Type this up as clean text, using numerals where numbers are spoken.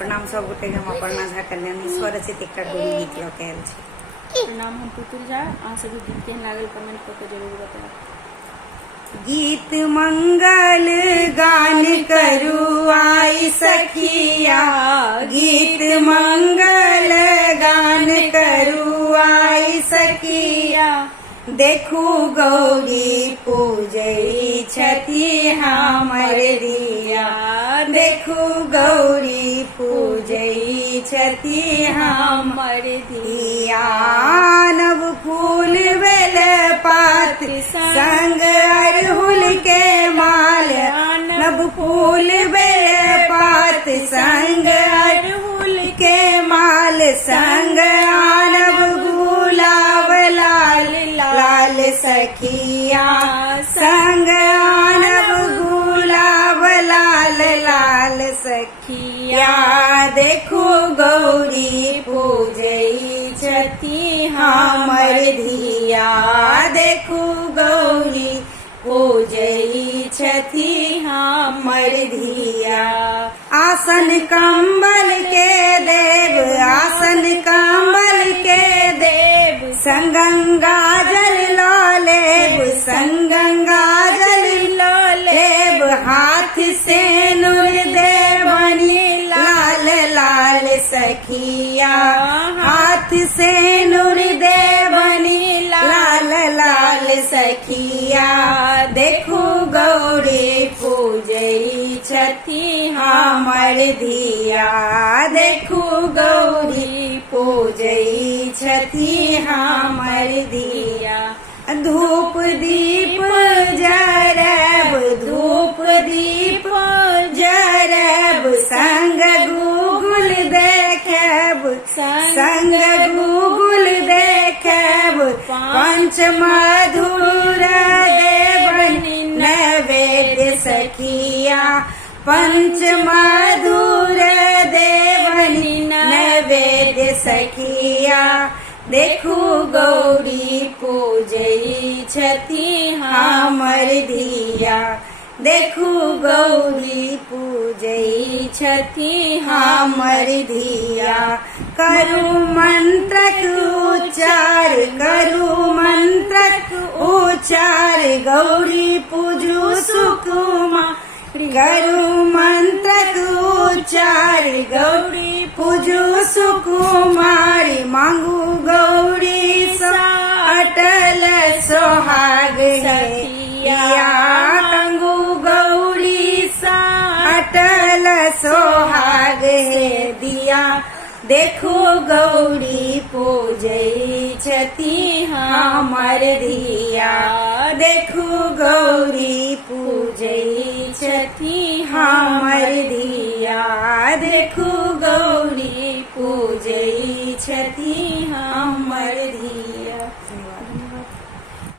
प्रणाम सब गोटे के हम अपन माझा कल्याणी स्वरचित एक डोरी गीत लौटे आयल छी। प्रणाम, हम पुतुल झा। अहाँ सब गीत केहन लागल कमेंट कऽ के जरूर बताएब। गीत मंगल गान करू आई सखिया, गीत मंगल गान करू आई सखिया, देखू गौरी पूजई छथि हमर दिया, देखू गौरी पूजई छथि हमर दिया। नव फूल बेल पात संग अड़हुल के माल, नव फूल बेल पात संग अड़हुल के माल, संग आनब गुलाब लाल लाल सखिया, संग आनब गुलाब लाल लाल सखिया, देखू गौरी पूजई छथि हमर धिया, देखू गौरी पूजई छथि हमर धिया। आसन कंबल के देव, आसन कंबल के देव, संगंगा जल लो लेब, संगंगा जल लो लेब, हाथ से नूर देवनी लाल लाल सखिया, हाथ से नूर देवनी लाल लाल सखिया, देखू गौरी पूजई छथि हमर धिया, देखू गौरी पूजई छथि हमर धिया। धूप दीप जरब, धूप दीप जरब, संग गूगल देखब, संग गूगल देखब, पंच मधुर देवनी नैवेद्य सखिया, पंच मधुर देवनी नैवेद्य सखिया, देखू गौरी पूजई छथि हमर धिया, देखू गौरी पूजई छथि हमर धिया। करू मंत्रक उच्चार, करू मंत्रक उच्चार, गौरी पूजू सुकुमा, करू मंत्रक उच्चार, गौरी पूजू सुकुमारी, मांगू गौरी सा अटल सोहाग सखिया, कंगू गौरी सा अटल सोहाग है दिया, देखो गौरी पूजई छथि हमर धिया, देखू गौरी पूजई छथि हमर धिया, देखू गौरी पूजई छथि